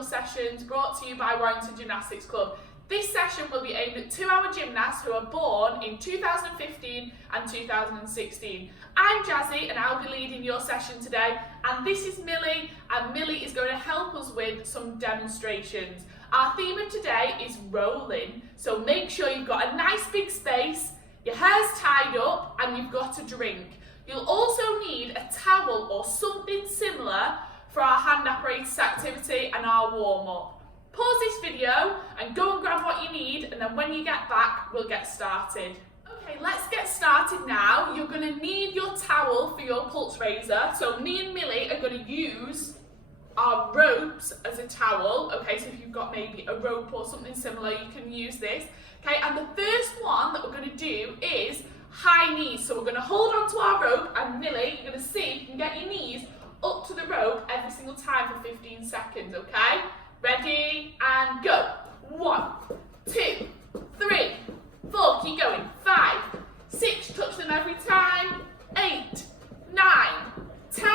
recreational sessions brought to you by Warrington Gymnastics Club. This session will be aimed at 2-hour gymnasts who are born in 2015 and 2016. I'm Jazzy and I'll be leading your session today, and this is Millie, and Millie is going to help us with some demonstrations. Our theme of today is rolling, so make sure you've got a nice big space, your hair's tied up and you've got a drink. You'll also need a towel or something similar for our hand apparatus activity and our warm-up. Pause this video and go and grab what you need, and then when you get back, we'll get started. Okay, let's get started now. You're going to need your towel for your pulse raiser. So me and Millie are going to use our ropes as a towel. Okay, so if you've got maybe a rope or something similar, you can use this. Okay, and the first one that we're going to do is high knees. So we're going to hold on to our rope, and Millie, you're going to see if you can get your knees up to the rope every single time for 15 seconds, okay? Ready, and go. 1, 2, 3, 4, keep going. 5, 6, touch them every time. 8, 9, 10,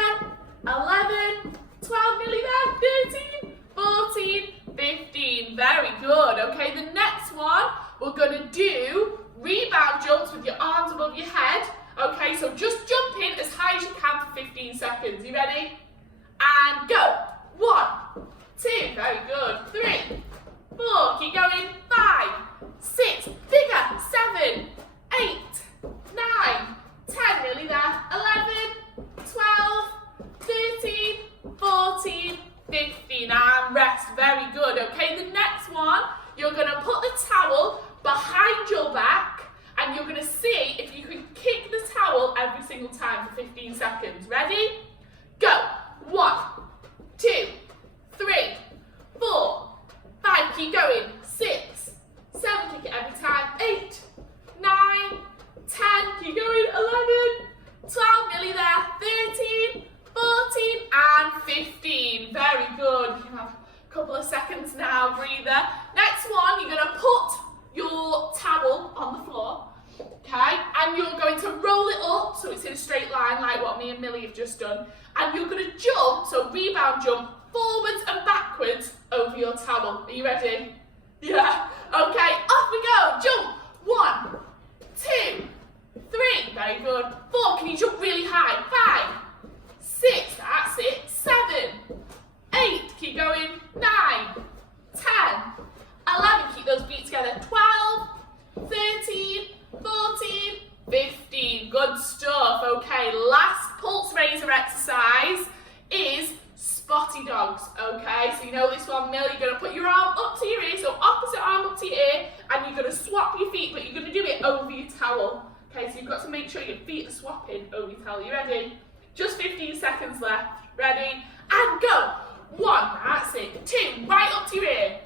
11, 12, nearly there. 13, 14, 15. Very good. Okay, the next one, we're going to do rebound jumps with your arms above your head. Okay, so just jump in as high as you can for 15 seconds. You ready? And go. 1, 2, very good. 3, 4, keep going. 5, 6, bigger. 7, 8, 9, 10, nearly there. 11, 12, 13, 14, 15, and rest. Very good. Okay, the next one, you're going to put the towel behind your back, and you're going to see if you can kick the towel every single time for 15 seconds. Ready? Go. 1, 2, 3, 4, 5, keep going. 6, 7, kick it every time. 8, 9, 10, keep going. 11, 12, nearly there. 13, 14, and 15. Very good. You can have a couple of seconds now, breather. Next one, you're going to put your towel on the floor, okay, and you're going to roll it up so it's in a straight line like what me and Millie have just done, and you're going to jump, so rebound jump, forwards and backwards over your towel. Are you ready? Yeah? Okay, off we go. Jump. 1, 2, 3, very good. 4, can you jump really high? 5, 6, that's it. 7, 8, keep going. 9, 10, 11, keep those feet together. 12, 13, 14, 15. Good stuff. Okay, last pulse raiser exercise is Spotty Dogs. Okay, so you know this one, Mill, you're going to put your arm up to your ear, so opposite arm up to your ear, and you're going to swap your feet, but you're going to do it over your towel. Okay, so you've got to make sure your feet are swapping over your towel. You ready? Just 15 seconds left. Ready? And go. 1, that's it. 2, right up to your ear.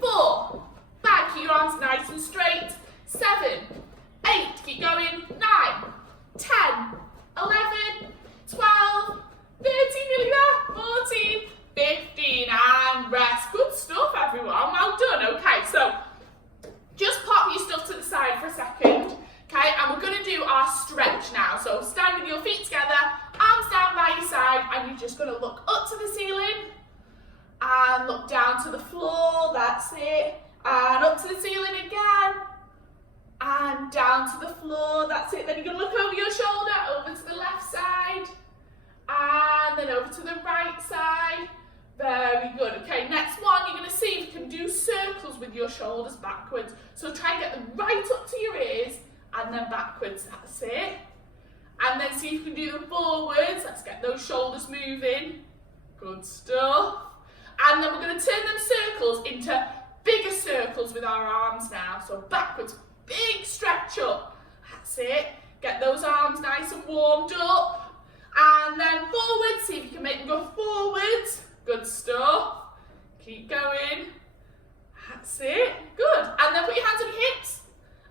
4, 5, keep your arms nice and straight. 7, 8, keep going. 9, 10, 11, 12, 13, nearly there. 14, 15, and rest. Good stuff, everyone. Well done. Okay, so just pop your stuff to the side for a second. Okay, and we're going to do our stretch now. So stand with your feet together, arms down by your side, and you're just going to look up to the ceiling and look down to the floor. That's it. And up to the ceiling again. And down to the floor. That's it. Then you're going to look over your shoulder, over to the left side. And then over to the right side. Very good. Okay, next one, you're going to see if you can do circles with your shoulders backwards. So try and get them right up to your ears and then backwards. That's it. And then see if you can do them forwards. Let's get those shoulders moving. Good stuff. And then we're going to turn them circles into bigger circles with our arms now. So backwards, big stretch up. That's it. Get those arms nice and warmed up. And then forwards, see if you can make them go forwards. Good stuff. Keep going. That's it. Good. And then put your hands on your hips.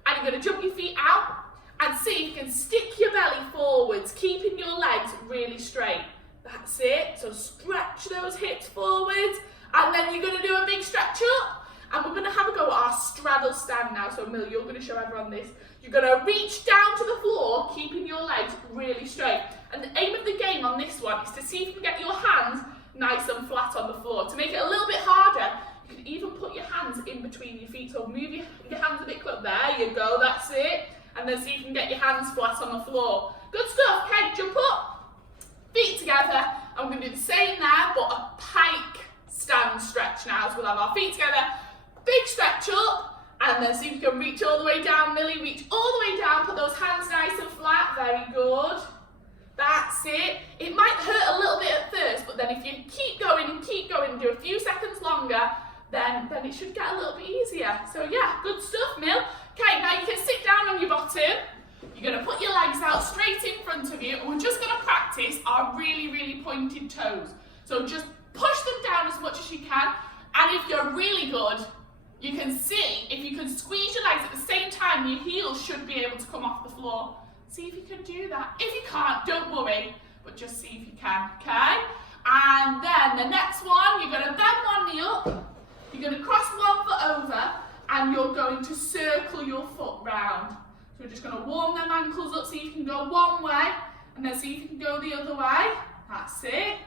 And you're going to jump your feet out. And see if you can stick your belly forwards, keeping your legs really straight. That's it. So stretch those hips forwards. And then you're going to do a big stretch up. And we're going to have a go at our straddle stand now. So Mill, you're going to show everyone this. You're going to reach down to the floor, keeping your legs really straight. And the aim of the game on this one is to see if you can get your hands nice and flat on the floor. To make it a little bit harder, you can even put your hands in between your feet. So move your hands a bit close. There you go, that's it. And then see if you can get your hands flat on the floor. Good stuff. Okay, jump up, feet together. I'm going to do the same there, but a pike stand stretch now. So we'll have our feet together, big stretch up, and then see if you can reach all the way down, Millie. Reach all the way down, put those hands nice and flat. Very good. That's it. It might hurt a little bit at first, but then if you keep going and do a few seconds longer, then it should get a little bit easier. So yeah, good stuff, Mill. Okay, now you can sit down on your bottom. You're going to put your legs out straight in front of you, and we're just going to practice our really, really pointed toes. So just push them down as much as you can, and if you're really good, you can see, if you can squeeze your legs at the same time, your heels should be able to come off the floor. See if you can do that. If you can't, don't worry, but just see if you can, okay? And then the next one, you're going to bend one knee up, you're going to cross one foot over, and you're going to circle your foot round. So we're just going to warm them ankles up, see if you can go one way, and then see if you can go the other way. That's it.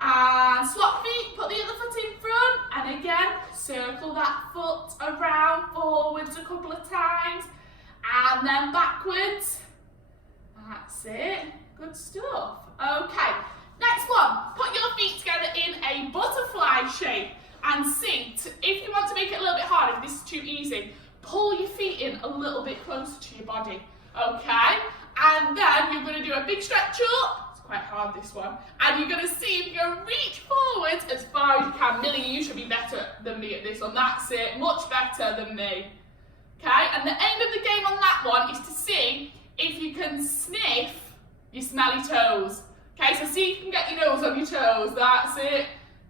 And swap feet, put the other foot in front, and again, circle that foot around, forwards a couple of times, and then backwards. That's it. Good stuff. Okay, next one. Put your feet together in a butterfly shape and sit. If you want to make it a little bit harder, if this is too easy, pull your feet in a little bit closer to your body. Okay, and then you're going to do a big stretch up. It's quite hard, this one. And you're going to see if you can reach forwards as far as you can. Millie, you should be better than me at this one. That's it. Much better than me. Okay, and the aim of the game on that one is to see if you can sniff your smelly toes. Okay, so see if you can get your nose on your toes. That's it.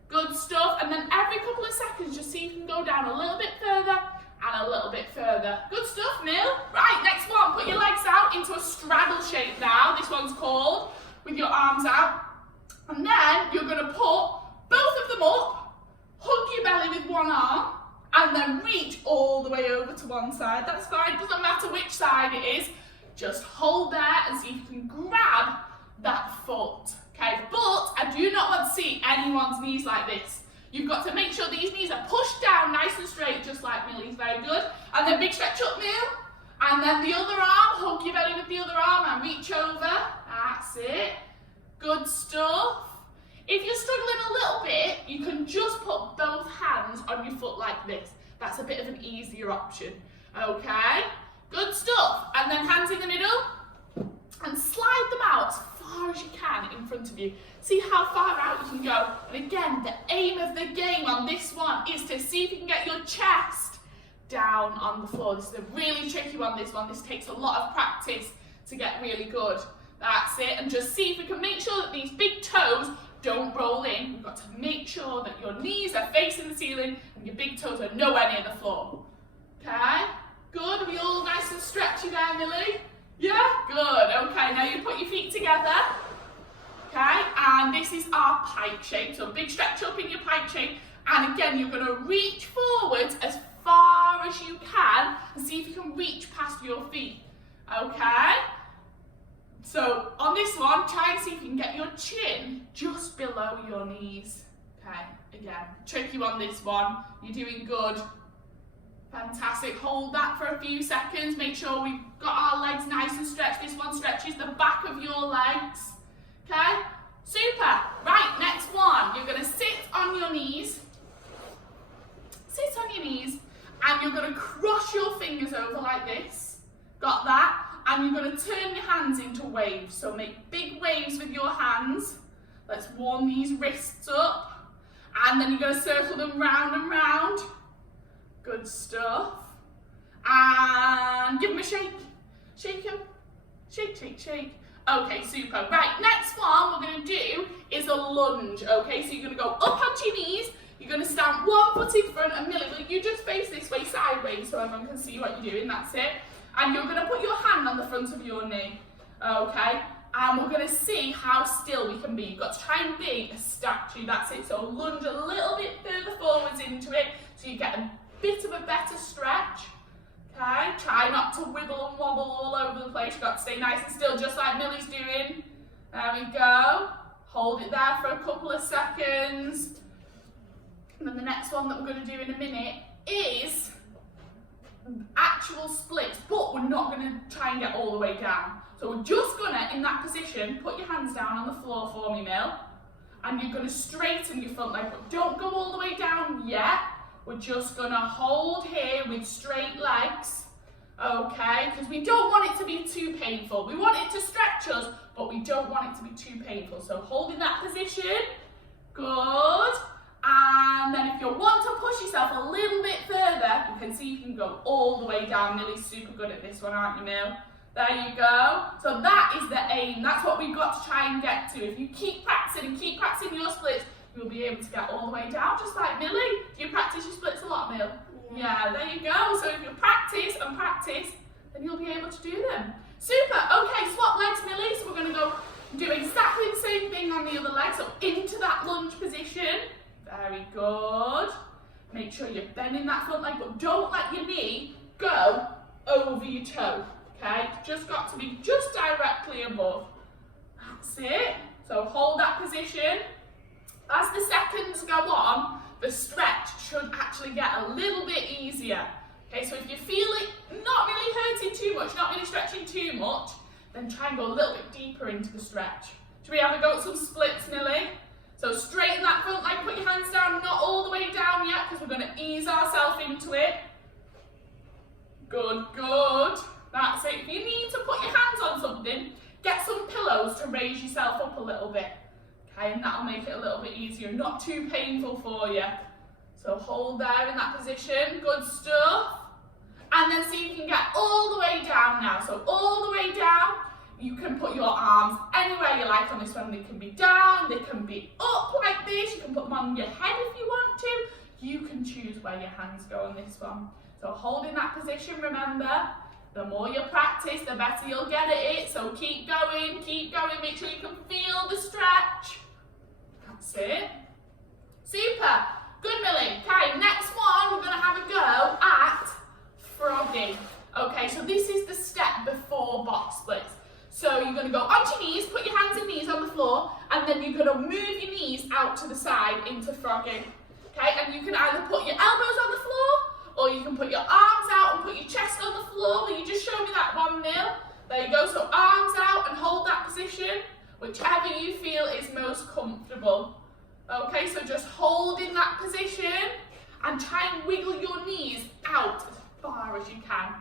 Good stuff. And then every couple of seconds, just see if you can go down a little bit further and a little bit further. Good stuff, Mill. Right, next one. Put your legs out into a straddle shape now. This one's called, with your arms out. And then you're going to put both of them up, hug your belly with one arm, and then reach all the way over to one side. That's fine. Doesn't matter which side it is. Just hold there and see if you can grab that foot. Okay, but I do not want to see anyone's knees like this. You've got to make sure these knees are pushed down nice and straight, just like Millie's. Very good. And then big stretch up, Mill. And then the other arm, hug your belly with the other arm and reach over. That's it. Good stuff. If you're struggling a little bit, you can just put both hands on your foot like this. That's a bit of an easier option. Okay, good stuff. And then hands in the middle and slide them out as far as you can in front of you. See how far out you can go. And again, the aim of the game on this one is to see if you can get your chest down on the floor. This is a really tricky one, this one. This takes a lot of practice to get really good. That's it. And just see if we can make sure that these big toes don't roll in. We've got to make sure that your knees are facing the ceiling and your big toes are nowhere near the floor. Okay? Good. Are we all nice and stretchy there, Millie? Yeah? Good. Okay, now you put your feet together. Okay? And this is our pike shape. So big stretch up in your pike shape. And again, you're going to reach forwards as far as you can and see if you can reach past your feet. Okay? So on this one, try and see if you can get your chin just below your knees. Okay, again, tricky one, this one. You're doing good. Fantastic. Hold that for a few seconds. Make sure we've got our legs nice and stretched. This one stretches the back of your legs. Okay, super. Right, next one. You're going to sit on your knees. Sit on your knees. And you're going to cross your fingers over like this. Got that? And you're going to turn your hands into waves. So make big waves with your hands. Let's warm these wrists up. And then you're going to circle them round and round. Good stuff. And give them a shake. Shake them. Shake, shake, shake. Okay, super. Right, next one we're going to do is a lunge. Okay, so you're going to go up onto your knees. You're going to stand one foot in front and Millie, you just face this way sideways so everyone can see what you're doing. That's it. And you're going to put your hand on the front of your knee, okay? And we're going to see how still we can be. You've got to try and be a statue, that's it. So lunge a little bit further forwards into it so you get a bit of a better stretch, okay? Try not to wibble and wobble all over the place. You've got to stay nice and still, just like Millie's doing. There we go. Hold it there for a couple of seconds. And then the next one that we're going to do in a minute is actual splits, but we're not going to try and get all the way down. So we're just going to, in that position, put your hands down on the floor for me, Mill. And you're going to straighten your front leg, but don't go all the way down yet. We're just going to hold here with straight legs, okay? Because we don't want it to be too painful. We want it to stretch us, but we don't want it to be too painful. So holding that position, good. And then if you want to push yourself a little bit further, you can see you can go all the way down. Millie's super good at this one, aren't you, Mill? There you go. So that is the aim. That's what we've got to try and get to. If you keep practicing and keep practicing your splits, you'll be able to get all the way down, just like Millie. Do you practice your splits a lot, Mill? Yeah, there you go. So if you practice and practice, then you'll be able to do them. Super. Okay, swap legs, Millie. So we're going to go do exactly the same thing on the other leg. So into that lunge position. Very good. Make sure you're bending that front leg, but don't let your knee go over your toe. Okay, just got to be just directly above. That's it. So hold that position. As the seconds go on, the stretch should actually get a little bit easier. Okay, so if you feel it not really hurting too much, not really stretching too much, then try and go a little bit deeper into the stretch. Should we have a go at some splits, Millie? So straighten that front leg, put your hands down, not all the way down yet, because we're going to ease ourselves into it. Good, good. That's it. If you need to put your hands on something, get some pillows to raise yourself up a little bit. Okay, and that'll make it a little bit easier, not too painful for you. So hold there in that position, good stuff. And then see if you can get all the way down now. So all the way down, you can put your arms anywhere you like on this one. They can be down, they can be up like this. You can put them on your head if you want to. You can choose where your hands go on this one. So hold in that position, remember. The more you practice, the better you'll get at it. So keep going, make sure you can feel the stretch. That's it. Super. Good, Millie. Okay, next one, we're going to have a go at Froggy. Okay, so this is the step before box splits. So you're going to go onto your knees, put your hands and knees on the floor, and then you're going to move your knees out to the side into Froggy. Okay, and you can either put your elbows on the floor, or you can put your arms out and put your chest on the floor. Will you just show me that one, Mill? There you go, so arms out and hold that position, whichever you feel is most comfortable. Okay, so just hold in that position and try and wiggle your knees out as far as you can.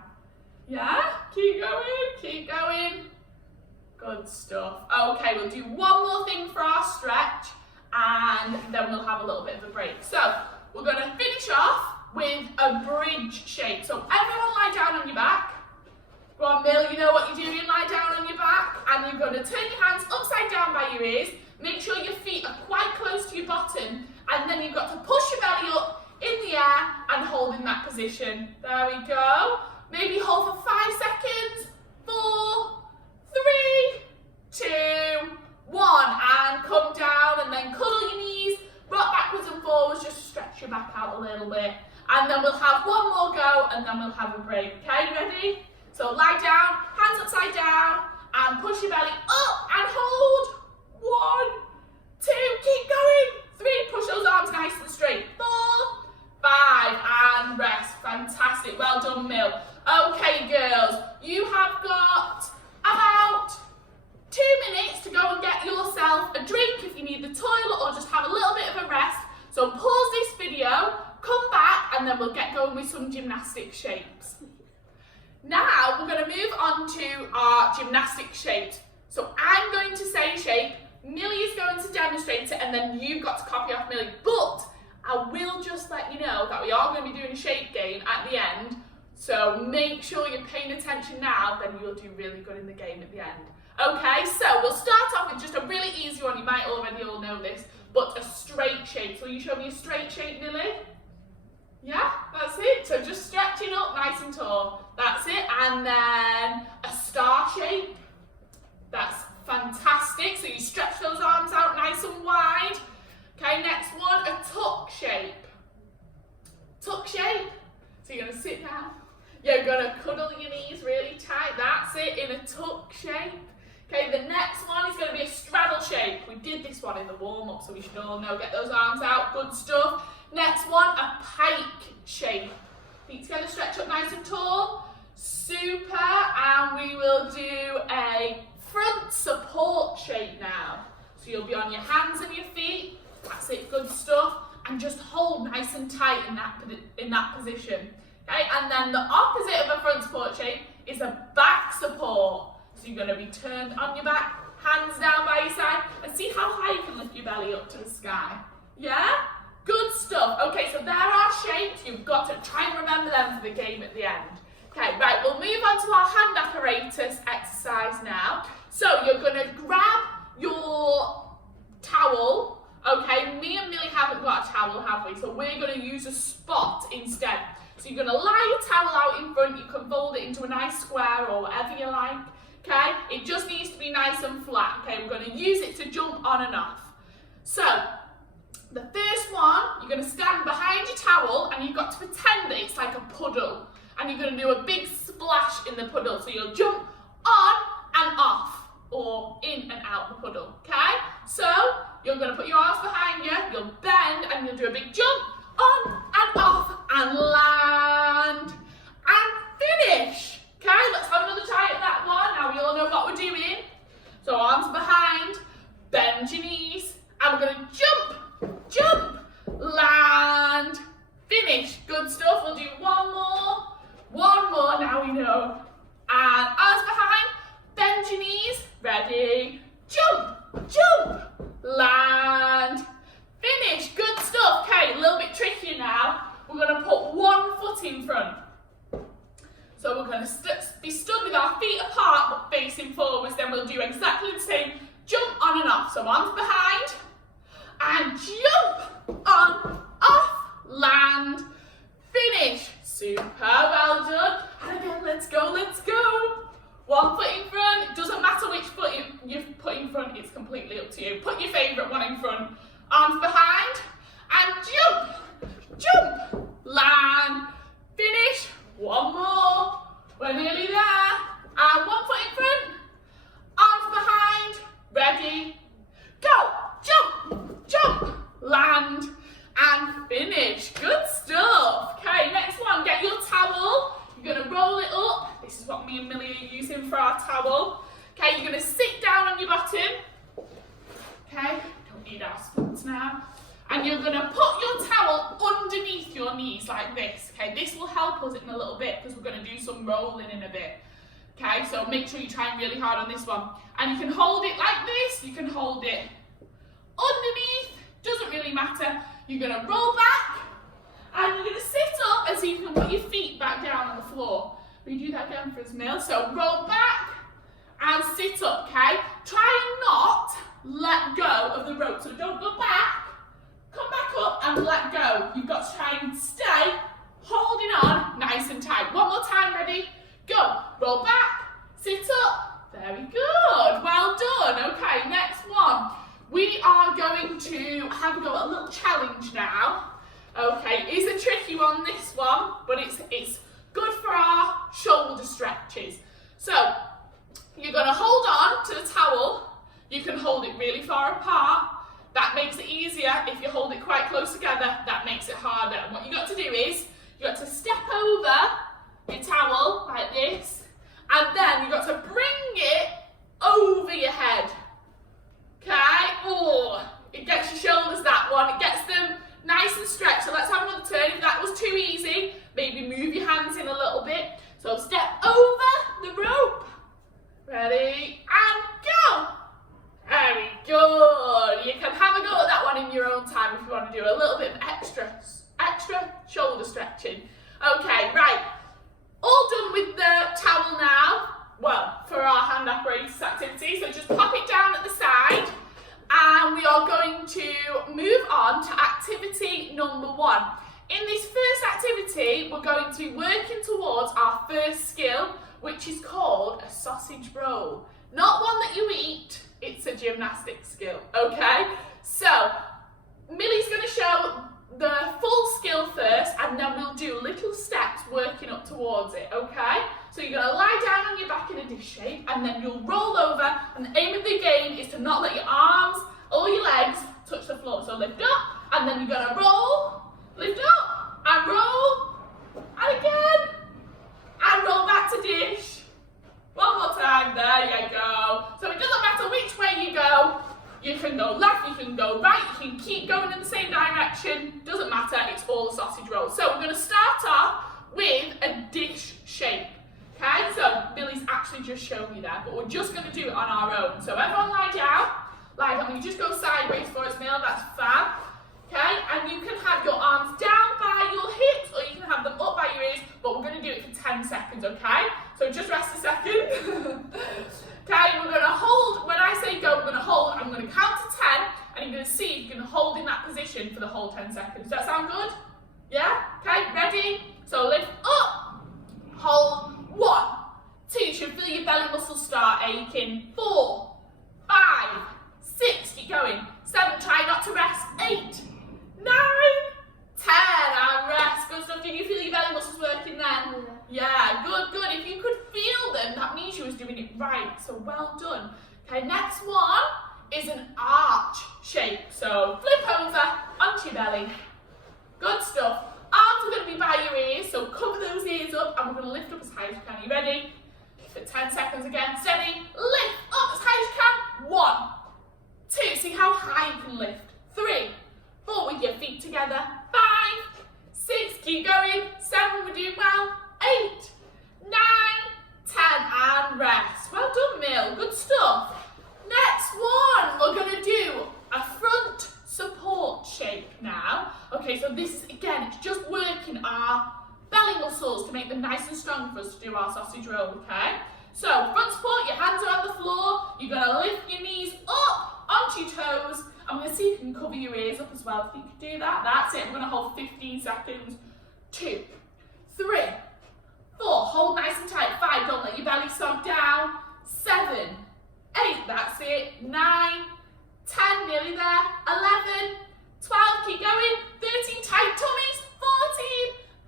Yeah, keep going, keep going. Good stuff. Okay, we'll do one more thing for our stretch and then we'll have a little bit of a break. So we're going to finish off with a bridge shape. So everyone lie down on your back. Go on, Mill, you know what you're doing. Lie down on your back and you're going to turn your hands upside down by your ears. Make sure your feet are quite close to your bottom and then you've got to push your belly up in the air and hold in that position. There we go. Maybe hold for 5 seconds. 4, 3, 2, 1. And come down and then cuddle your knees. Rock backwards and forwards just to stretch your back out a little bit. And then we'll have one more go and then we'll have a break. Okay, you ready? So lie down, hands upside down and push your belly up and hold. 1, 2, keep going. 3, push those arms nice and straight. 4, 5, and rest. Fantastic, well done, Mill. Okay, girls, you have got about 2 minutes to go and get yourself a drink if you need the toilet or just have a little bit of a rest. So pause this video, come back, and then we'll get going with some gymnastic shapes. Now, we're going to move on to our gymnastic shapes. So I'm going to say a shape, Millie is going to demonstrate it, and then you've got to copy off Millie. But I will just let you know that we are going to be doing a shape game at the end. So make sure you're paying attention now, then you'll do really good in the game at the end. Okay, so we'll start off with just a really easy one. You might already all know this, but a straight shape. So will you show me a straight shape, Millie? Yeah, that's it. So just stretching up nice and tall. That's it. And then a star shape. That's fantastic. So you stretch those arms out nice and wide. Okay, next one, a tuck shape. Tuck shape. So you're going to sit down. You're going to cuddle your knees really tight. That's it, in a tuck shape. Okay, the next one is going to be a straddle shape. We did this one in the warm-up, so we should all know. Get those arms out, good stuff. Next one, a pike shape. Feet together, stretch up nice and tall. Super, and we will do a front support shape now. So you'll be on your hands and your feet. That's it, good stuff. And just hold nice and tight in that position. Okay, and then the opposite of a front support shape is a back support. So you're going to be turned on your back, hands down by your side, and see how high you can lift your belly up to the sky. Yeah? Good stuff. Okay, so there are shapes. You've got to try and remember them for the game at the end. Okay, right, we'll move on to our hand apparatus exercise now. So you're going to grab your towel. Okay, me and Millie haven't got a towel, have we? So we're going to use a spot instead. So you're going to lie your towel out in front. You can fold it into a nice square or whatever you like. Okay, it just needs to be nice and flat. Okay, we're going to use it to jump on and off. So the first one, you're going to stand behind your towel and you've got to pretend that it's like a puddle. And you're going to do a big splash in the puddle. So you'll jump on and off or in and out the puddle. Okay, so you're going to put your arms behind you, you'll bend and you'll do a big jump on and off and land and finish. Okay, let's have another try at that one. Now we all know what we're doing. So arms behind, bend your knees, and we're going to jump, jump, land, finish. Good stuff. We'll do one more, now we know. And arms behind, bend your knees, ready, jump, jump, land, finish. Good stuff. Okay, a little bit trickier now. We're going to put one foot in front. So we're going to be stood with our feet apart but facing forwards. Then we'll do exactly the same. Jump on and off. So arms behind and jump on, off, land, finish. Super, well done. And again, let's go, let's go. One foot in front. It doesn't matter which foot you put in front. It's completely up to you. Put your favourite one in front. Arms behind and jump, jump, land, finish. One more, we're nearly there, and one foot in front, arms behind, ready, go, jump, jump, land, and finish. Good stuff. Okay, next one, get your towel, you're going to roll it up. This is what me and Millie are using for our towel. Okay, you're going to sit down on your bottom. Okay, don't need our spoons now. And you're going to put your towel underneath your knees like this. Okay, this will help us in a little bit because we're going to do some rolling in a bit. Okay, so make sure you're trying really hard on this one. And you can hold it like this, you can hold it underneath, doesn't really matter. You're going to roll back and you're going to sit up and so you can put your feet back down on the floor. We do that again for us, Mill. So roll back and sit up, okay? Try not let go of the rope, so don't go back. Come back up and let go. You've got to try and stay holding on nice and tight. One more time, ready? Go. Roll back, sit up. Very good. Well done. Okay, next one. We are going to have a go at a little challenge now. Okay, it's a tricky one, this one, but it's good for our shoulder stretches. So, you're going to hold on to the towel. You can hold it really far apart. That makes it easier. If you hold it quite close together, that makes it harder. And what you got to do is, you got to step over your towel like this, and then you got to bring it over your head. Okay? Oh, it gets your shoulders, that one. It gets them nice and stretched. So let's have another turn. If that was too easy, maybe move your hands in a little bit. So step over the rope. Ready? And go. Very good. You can have a go at that one in your own time if you want to do a little bit of extra shoulder stretching. Okay, right. All done with the towel now. Well, for our hand apparatus activity. So just pop it down at the side. And we are going to move on to activity number 1. In this first activity, we're going to be working towards our first skill, which is called a sausage roll. Not one that you eat, it's a gymnastics skill, okay? So, Millie's going to show the full skill first, and then we'll do little steps working up towards it, okay? So you're going to lie down on your back in a dish shape, and then you'll roll over, and the aim of the game is to not let your arms or your legs touch the floor. So lift up, and then you're going to roll, lift up, and roll, and again, and roll back to dish. One more time, there you go. So it doesn't matter which way you go. You can go left, you can go right, you can keep going in the same direction. Doesn't matter, it's all a sausage roll. So we're going to start off with a dish shape. Okay, so Billy's actually just shown you there, but we're just going to do it on our own. So everyone lie down. Lie down, you just go sideways for us, Mill, that's fab. Okay, and you can have your arms down by your hips, or you can have them up by your ears, but we're going to do it for 10 seconds, okay? So just rest a second. Okay, we're going to hold, when I say go, we're going to hold, I'm going to count to 10, and you're going to see if you can hold in that position for the whole 10 seconds. Does that sound good? Yeah? Okay, ready? So lift up, hold, 1, 2, you should feel your belly muscles start aching, 4, 5, 6, keep going, 7, try not to rest, 8, 9, 10, and rest. Good stuff. Did you feel your belly muscles working then? Yeah, good, good. If you could feel them, that means you was doing it right. So well done. Okay, next one is an arch shape. So flip over onto your belly. Good stuff. Arms are going to be by your ears, so cover those ears up, and we're going to lift up as high as you can. Are you ready? For 10 seconds again. Steady. Lift up as high as you can. 1, 2. See how high you can lift. 3, 4 with your feet together. 5, 6. Keep going. 7. We're doing well. 8, 9, 10, and rest. Well done, Mill. Good stuff. Next one, we're going to do a front support shape now. Okay, so this is, again, it's just working our belly muscles to make them nice and strong for us to do our sausage roll, okay? So, front support, your hands are on the floor. You're going to lift your knees up onto your toes. I'm going to see if you can cover your ears up as well. If you can do that, that's it. We're going to hold 15 seconds. 2, 3, 4, hold nice and tight. 5, don't let your belly sog down. 7, 8, that's it. 9, 10, nearly there. 11, 12, keep going. 13, tight tummies.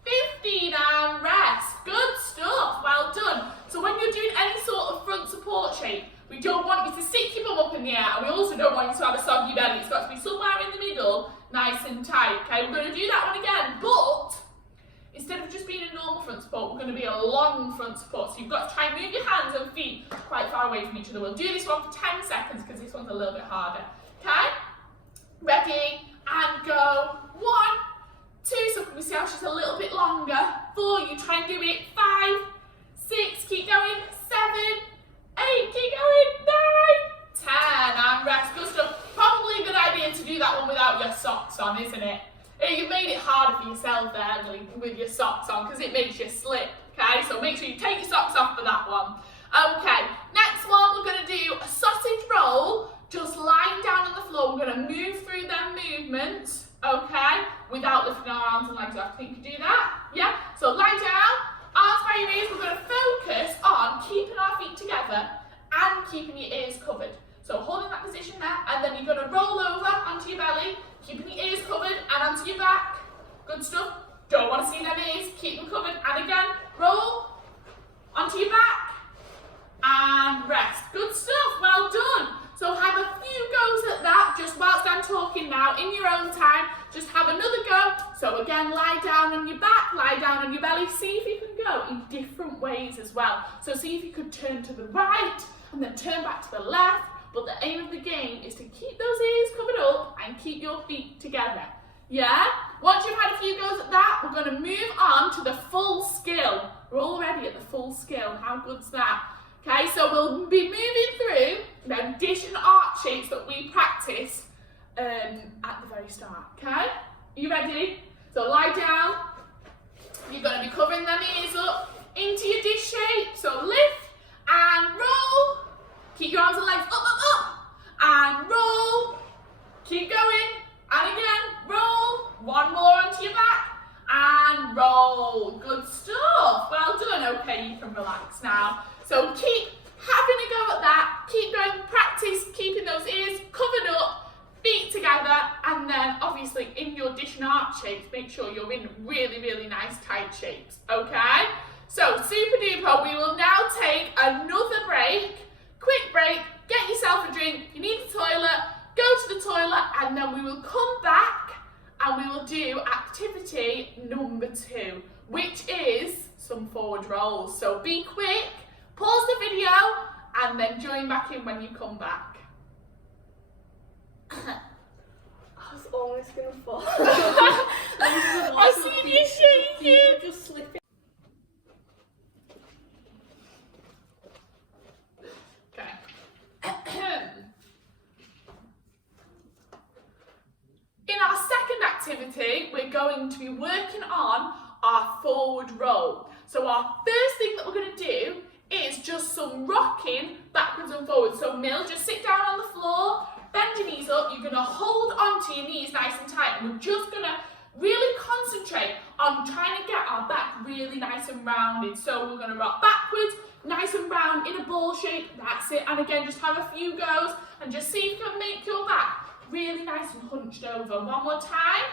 14, 15, and rest. Good stuff, well done. So when you're doing any sort of front support shape, we don't want you to stick your bum up in the air, and we also don't want you to have a soggy belly. It's got to be somewhere in the middle, nice and tight. Okay, we're going to do that one again, but instead of just being a normal front support, we're going to be a long front support. So you've got to try and move your hands and feet quite far away from each other. We'll do this one for 10 seconds because this one's a little bit harder. Okay? Ready? And go. 1, 2. So can we see how she's a little bit longer? 4. You try and do it. 5, 6. Keep going. 7, 8. Keep going. 9, 10. And rest. Good stuff. Probably a good idea to do that one without your socks on, isn't it? You've made it harder for yourself there with your socks on because it makes you slip, okay? So make sure you take your socks off for that one. Okay, next one we're going to do a sausage roll, just lying down on the floor. We're going to move through them movements, okay, without lifting our arms and legs up. I think you can do that, yeah? So lie down, arms by your ears. We're going to focus on keeping our feet together and keeping your ears covered. So holding that position there, and then you're going to roll over onto your belly, keeping your ears covered, and onto your back. Good stuff. Don't want to see them ears, keep them covered, and again, roll onto your back, and rest. Good stuff, well done. So have a few goes at that, just whilst I'm talking now, in your own time, just have another go. So again, lie down on your back, lie down on your belly, see if you can go in different ways as well. So see if you could turn to the right, and then turn back to the left. But the aim of the game is to keep those ears covered up and keep your feet together. Yeah? Once you've had a few goes at that, we're going to move on to the full skill. We're already at the full skill. How good's that? Okay, so we'll be moving through the dish and arch shapes that we practiced at the very start. Okay? Are you ready? So lie down. You're going to be covering them ears up into your dish shape. So lift and roll. Keep your arms and legs up, up, up, and roll. Keep going, and again, roll. One more onto your back, and roll. Good stuff. Well done. Okay, you can relax now. So keep having a go at that. Keep going. Practice keeping those ears covered up, feet together, and then obviously in your dish and arch shapes, make sure you're in really, really nice tight shapes. Okay. So super duper. We will forward rolls. So be quick, pause the video, and then join back in when you come back. I was almost going to fall. I see you shaking. Just slipping. In our second activity, we're going to be working on our forward roll. So our first thing that we're going to do is just some rocking backwards and forwards. So Mill, just sit down on the floor, bend your knees up, you're going to hold onto your knees nice and tight, and we're just going to really concentrate on trying to get our back really nice and rounded. So we're going to rock backwards, nice and round in a ball shape, that's it. And again, just have a few goes and just see if you can make your back really nice and hunched over. One more time.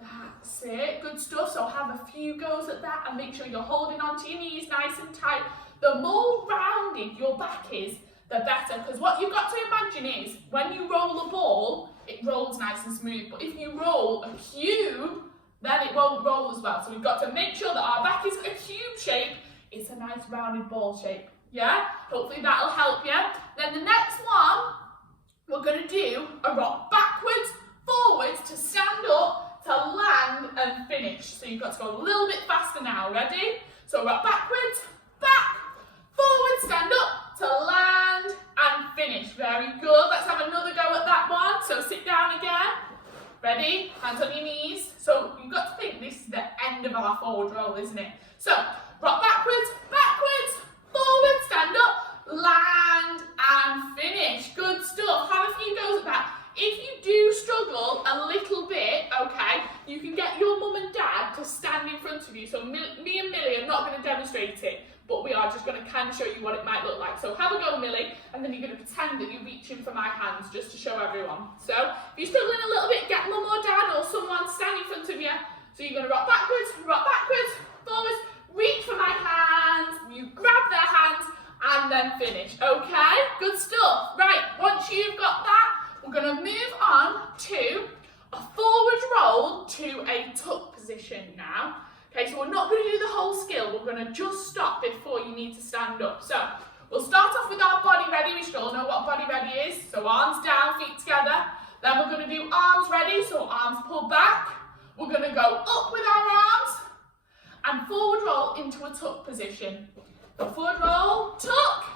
That's it, good stuff. So have a few goes at that and make sure you're holding onto your knees nice and tight. The more rounded your back is, the better, because what you've got to imagine is when you roll a ball, it rolls nice and smooth, but if you roll a cube, then it won't roll as well. So we've got to make sure that our back is a cube shape. It's a nice rounded ball shape, yeah? Hopefully that'll help you. Then the next one, we're going to do a rock backwards, forwards to stand up, to land and finish. So you've got to go a little bit faster now, ready? So rock backwards, back, forward, stand up, to land and finish. Very good. Let's have another go at that one. So sit down again. Ready? Hands on your knees. So you've got to think this is the end of our forward roll, isn't it? So rock backwards, backwards, forward, stand up, land and finish. Good stuff. Have a few goes at that. If you do struggle a little bit, okay, you can get your mum and dad to stand in front of you. So me and Millie are not going to demonstrate it, but we are just going to kind of show you what it might look like. So have a go, Millie, and then you're going to pretend that you're reaching for my hands just to show everyone. So if you're struggling a little bit, get mum or dad or someone stand in front of you. So you're going to rock backwards, forwards, reach for my hands, you grab their hands, and then finish. Okay, good stuff. Right, once you've got that, we're going to move on to a forward roll to a tuck position now. Okay, so we're not going to do the whole skill, we're going to just stop before you need to stand up. So we'll start off with our body ready. We should all know what body ready is. So arms down, feet together. Then we're going to do arms ready, so arms pulled back. We're going to go up with our arms and forward roll into a tuck position. So forward roll, tuck.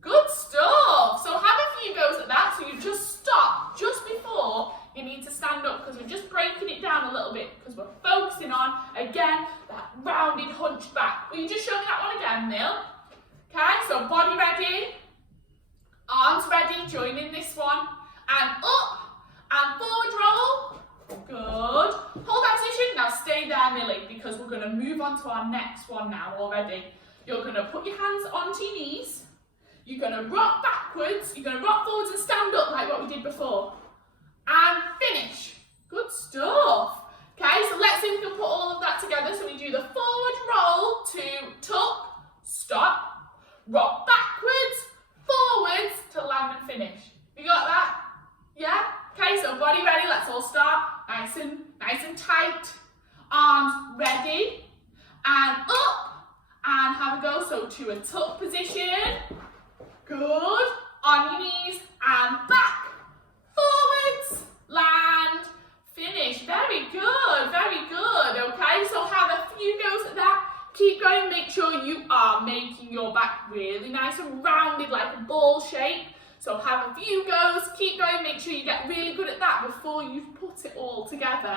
Good stuff. So have a few goes at that. So you just stop just before you need to stand up, because we're just breaking it down a little bit because we're focusing on, again, that rounded hunched back. Will you just show me that one again, Mill? Okay, so body ready, arms ready, join in this one, and up, and forward roll. Good. Hold that position. Now stay there, Millie, because we're going to move on to our next one now already. You're going to put your hands onto your knees. You're going to rock backwards. You're going to rock forwards and stand up like what we did before. And finish. Good stuff. Okay, so let's see if we can put all of that together. So we do the forward roll to tuck, stop, rock backwards, forwards to land and finish. You got that? Yeah? Okay, so body ready. Let's all start. Nice and tight. Arms ready. And up. And have a go. So to a tuck position. Good. On your knees and back. Forwards. Land. Finish. Very good. Very good. Okay, so have a few goes at that. Keep going. Make sure you are making your back really nice and rounded like a ball shape. So have a few goes, keep going, make sure you get really good at that before you've put it all together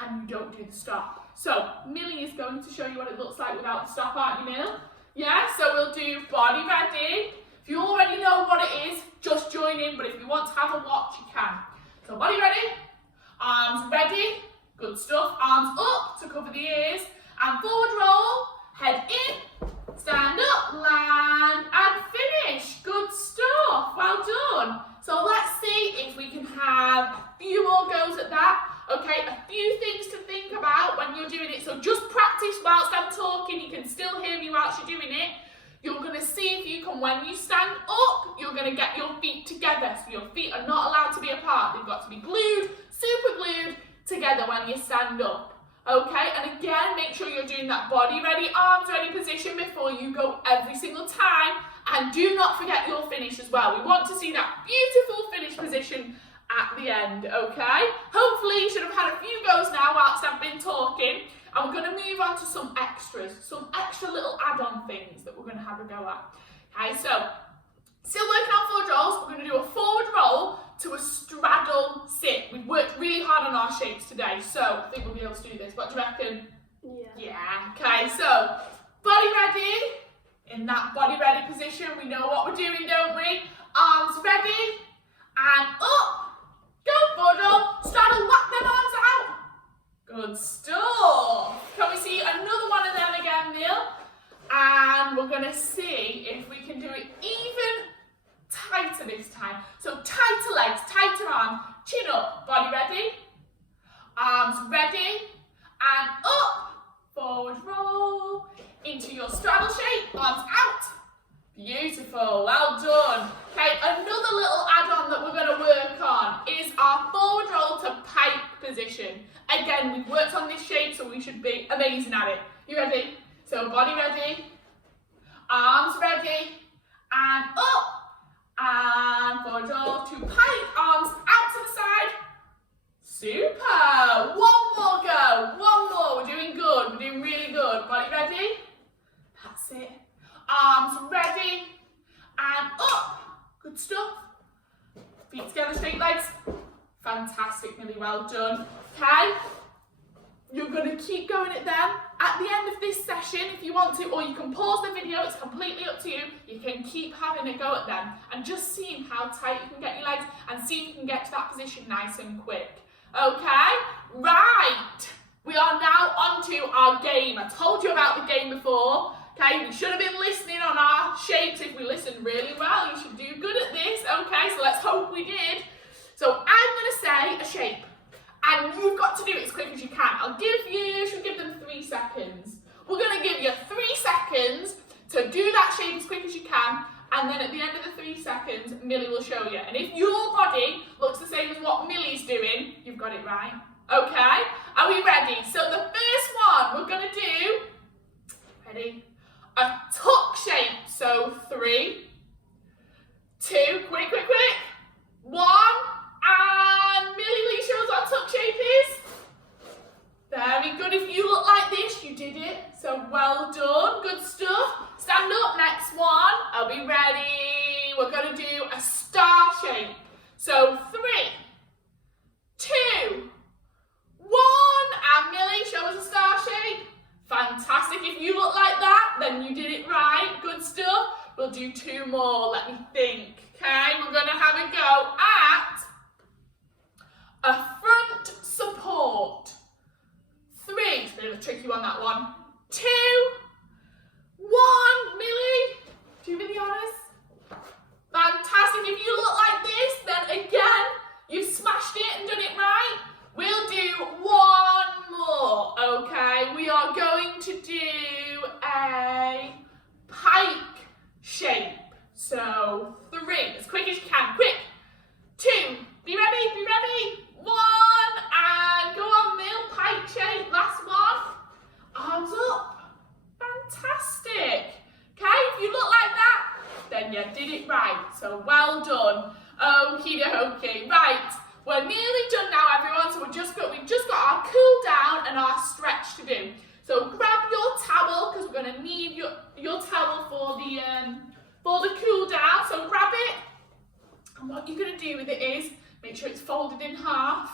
and you don't do the stop. So Millie is going to show you what it looks like without the stop, aren't you, Mill? Yeah, so we'll do body ready. If you already know what it is, just join in, but if you want to have a watch, you can. So body ready, arms ready, good stuff, arms up to cover the ears, and forward roll, head in, stand up, land, and finish. Good stuff. Well done. So let's see if we can have a few more goes at that. Okay, a few things to think about when you're doing it. So just practice whilst I'm talking. You can still hear me whilst you're doing it. You're going to see if you can, when you stand up, you're going to get your feet together. So your feet are not allowed to be apart. They've got to be glued, super glued together when you stand up. Okay, and again, make sure you're doing that body ready, arms ready position before you go every single time. And do not forget your finish as well. We want to see that beautiful finish position at the end, okay? Hopefully you should have had a few goes now whilst I've been talking. And we're going to move on to some extras, some extra little add-on things that we're going to have a go at. Okay, so still working on forward rolls. We're going to do a forward roll to a straddle sit. We've worked really hard on our shapes today, so I think we'll be able to do this. What do you reckon? Yeah, okay, so body ready. In that body ready position, we know what we're doing, don't we? Arms ready, and up. Go, Buddle. Straddle, whack them arms out. Good stuff. Can we see another one of them again, Neil? And we're going to see if we can do it even tighter this time. So tighter legs, tighter arms, chin up, body ready, arms ready, and up. Forward roll into your straddle shape, arms out. Beautiful, well done. Okay, another little add-on that we're going to work on is our forward roll to pike position. Again, we've worked on this shape, so we should be amazing at it. You ready? So body ready, arms ready, and up. And forward roll to pike, arms out to the side. Super! One more go, one more. We're doing good, we're doing really good. Body ready? That's it. Arms ready, and up. Good stuff. Feet together, straight legs. Fantastic, really well done. Okay, you're going to keep going at them. At the end of this session, if you want to, or you can pause the video, it's completely up to you. You can keep having a go at them and just seeing how tight you can get your legs and see if you can get to that position nice and quick. Okay, right. We are now on to our game. I told you about the game before. Okay, we should have been listening on our shapes. If we listened really well, you should do good at this. Okay, so let's hope we did. So I'm going to say a shape, and you've got to do it as quick as you can. Should give them 3 seconds. We're going to give you 3 seconds to do that shape as quick as you can, and then at the end of the 3 seconds, Millie will show you. And if your body looks the same as what Millie's doing, you've got it right. Okay, are we ready? So the first one we're going to do, ready? A tuck shape. So 3, 2, quick, quick, quick. 1, and Millie, will you show us what a tuck shape is? Very good. If you look like this, you did it. So well done. Good stuff. Stand up. Next one. Are we ready? We're going to do a star shape. So 3, 2, 1, and Millie, show us a star shape. Fantastic. If you look like that, then you did it right. Good stuff. We'll do 2 more. Let me think. Okay, we're going to have a go at a front support. 3. It's a bit of a tricky one, that one. 2, 1. Millie, do you be honest? Fantastic. If you look like this, then again, you've smashed it and done it right. We'll do 1 more, okay? We are going to do a pike shape. So 3, as quick as you can, quick. 2, be ready, be ready. 1, and go on, Mill, pike shape, last one. Arms up, fantastic. Okay, if you look like that, then you did it right. So well done. Okie dokie, right. We're nearly done now, everyone, so we've just got our cool down and our stretch to do. So grab your towel, because we're going to need your towel for the cool down. So grab it, and what you're going to do with it is, make sure it's folded in half.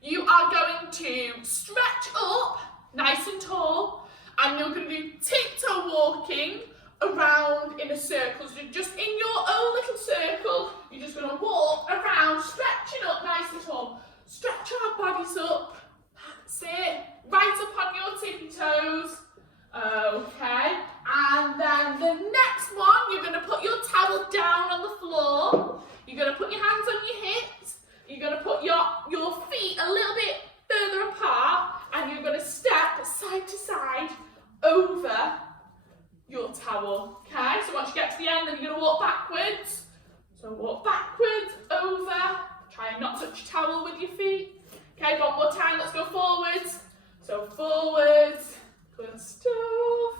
You are going to stretch up, nice and tall, and you're going to do tiptoe walking around in a circle. So just in your own little circle, you're just going to walk around, stretching up nice and tall. Stretch our bodies up. That's it. Right up on your tippy toes. Okay. And then the next one, you're going to put your towel down on the floor. You're going to put your hands on your hips. You're going to put your feet a little bit further apart, and you're going to step side to side over your towel. Okay, so once you get to the end, then you're going to walk backwards. So walk backwards, over. Try and not touch your towel with your feet. Okay, one more time, let's go forwards. So forwards, good stuff.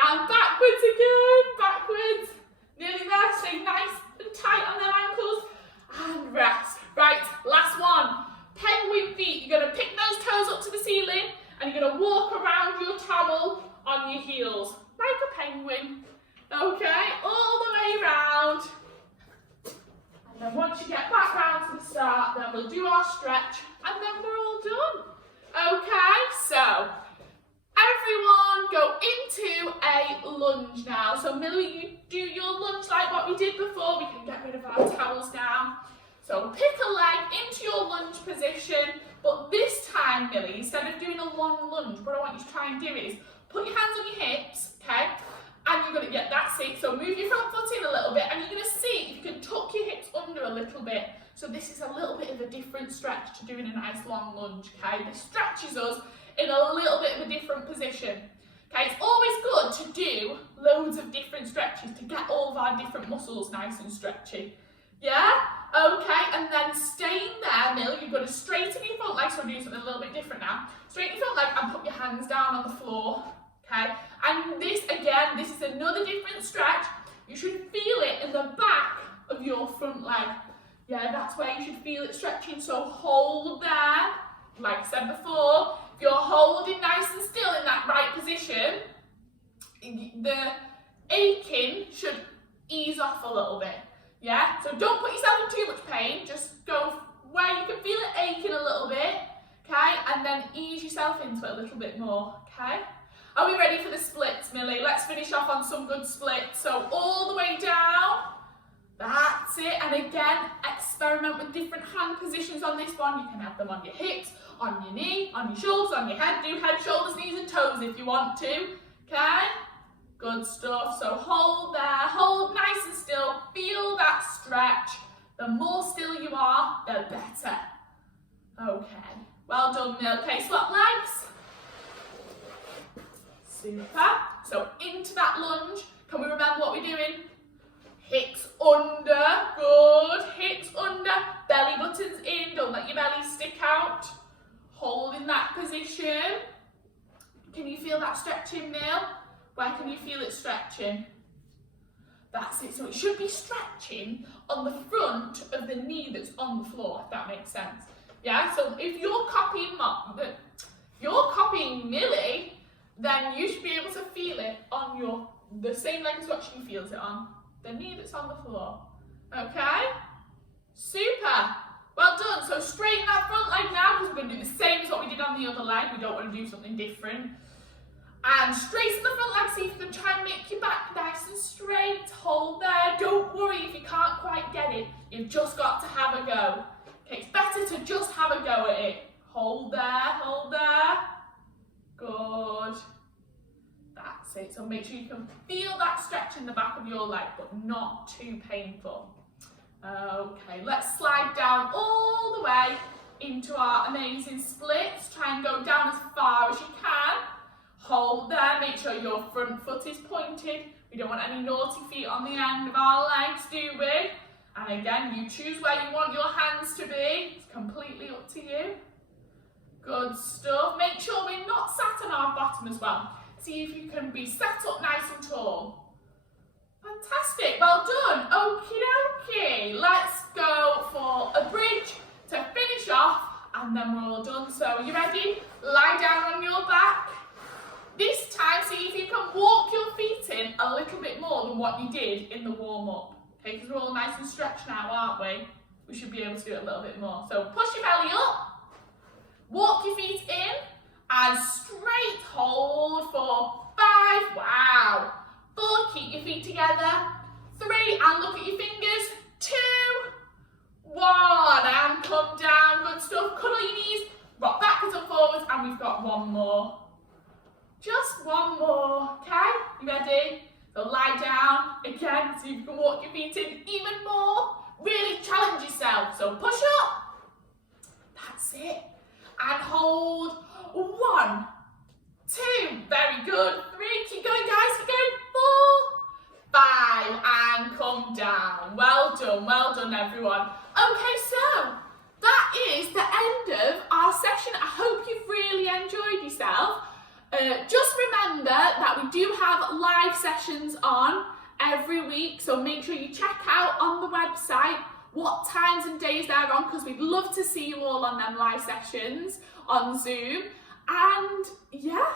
And backwards again, backwards. Nearly there, stay nice and tight on them ankles. And rest. Right, last one. Penguin feet. You're going to pick those toes up to the ceiling and you're going to walk around your towel on your heels, like a penguin. Okay, all the way round. And then once you get back round to the start, then we'll do our stretch and then we're all done. Okay, so everyone go into a lunge now. So Millie, you do your lunge like what we did before. We can get rid of our towels now. So pick a leg into your lunge position, but this time, Millie, instead of doing a long lunge, what I want you to try and do is put your hands on your hips, okay? And you're gonna get that's it. So move your front foot in a little bit and you're gonna see if you can tuck your hips under a little bit. So this is a little bit of a different stretch to doing a nice long lunge, okay? This stretches us in a little bit of a different position. Okay, it's always good to do loads of different stretches to get all of our different muscles nice and stretchy. Yeah? Okay, and then staying there, Mill, you're going to straighten your front leg, so we're doing something a little bit different now. Straighten your front leg and put your hands down on the floor. Okay, and this again, this is another different stretch. You should feel it in the back of your front leg. Yeah, that's where you should feel it stretching, so hold there. Like I said before, if you're holding nice and still in that right position, the aching should ease off a little bit. Yeah, so don't put yourself in too much pain, just go where you can feel it aching a little bit, okay, and then ease yourself into it a little bit more, okay. Are we ready for the splits, Millie? Let's finish off on some good splits. So all the way down, that's it, and again, experiment with different hand positions on this one. You can have them on your hips, on your knee, on your shoulders, on your head. Do head, shoulders, knees and toes if you want to, okay? Good stuff, so hold there, hold nice and still, feel that stretch. The more still you are, the better. Okay, well done, Mill. Okay, swap legs. Super, so into that lunge. Can we remember what we're doing? Hips under, good, hips under, belly buttons in, don't let your belly stick out. Holding that position. Can you feel that stretching, Mill? Where can you feel it stretching? That's it, so it should be stretching on the front of the knee that's on the floor, if that makes sense. Yeah, so if you're copying Millie, then you should be able to feel it on the same leg as what she feels it on, the knee that's on the floor. Okay? Super. Well done. So straighten that front leg now, because we're going to do the same as what we did on the other leg. We don't want to do something different. And straighten the front leg, see if you can try and make your back nice and straight. Hold there. Don't worry if you can't quite get it. You've just got to have a go. Okay, it's better to just have a go at it. Hold there, hold there. Good. That's it. So make sure you can feel that stretch in the back of your leg, but not too painful. Okay, let's slide down all the way into our amazing splits. Try and go down as far as you can. Hold there, make sure your front foot is pointed. We don't want any naughty feet on the end of our legs, do we? And again, you choose where you want your hands to be. It's completely up to you. Good stuff. Make sure we're not sat on our bottom as well. See if you can be sat up nice and tall. Fantastic, well done. Okie dokie. Let's go for a bridge to finish off and then we're all done. So are you ready? Lie down on your back. This time, see if you can walk your feet in a little bit more than what you did in the warm-up. Okay, because we're all nice and stretched now, aren't we? We should be able to do it a little bit more. So push your belly up, walk your feet in, and straight hold for 5, wow. 4, keep your feet together. 3, and look at your fingers. 2, 1, and come down, good stuff. Cuddle your knees, rock backwards and forwards, and we've got one more. Just one more, okay? You ready? So lie down, again, so you can walk your feet in even more. Really challenge yourself. So push up. That's it. And hold. 1, 2, very good. 3, keep going guys, keep going. 4, 5, and come down. Well done everyone. Okay, so that is the end of our session. I hope you've really enjoyed yourself. Just remember that we do have live sessions on every week, so make sure you check out on the website what times and days they're on, because we'd love to see you all on them live sessions on Zoom. And yeah,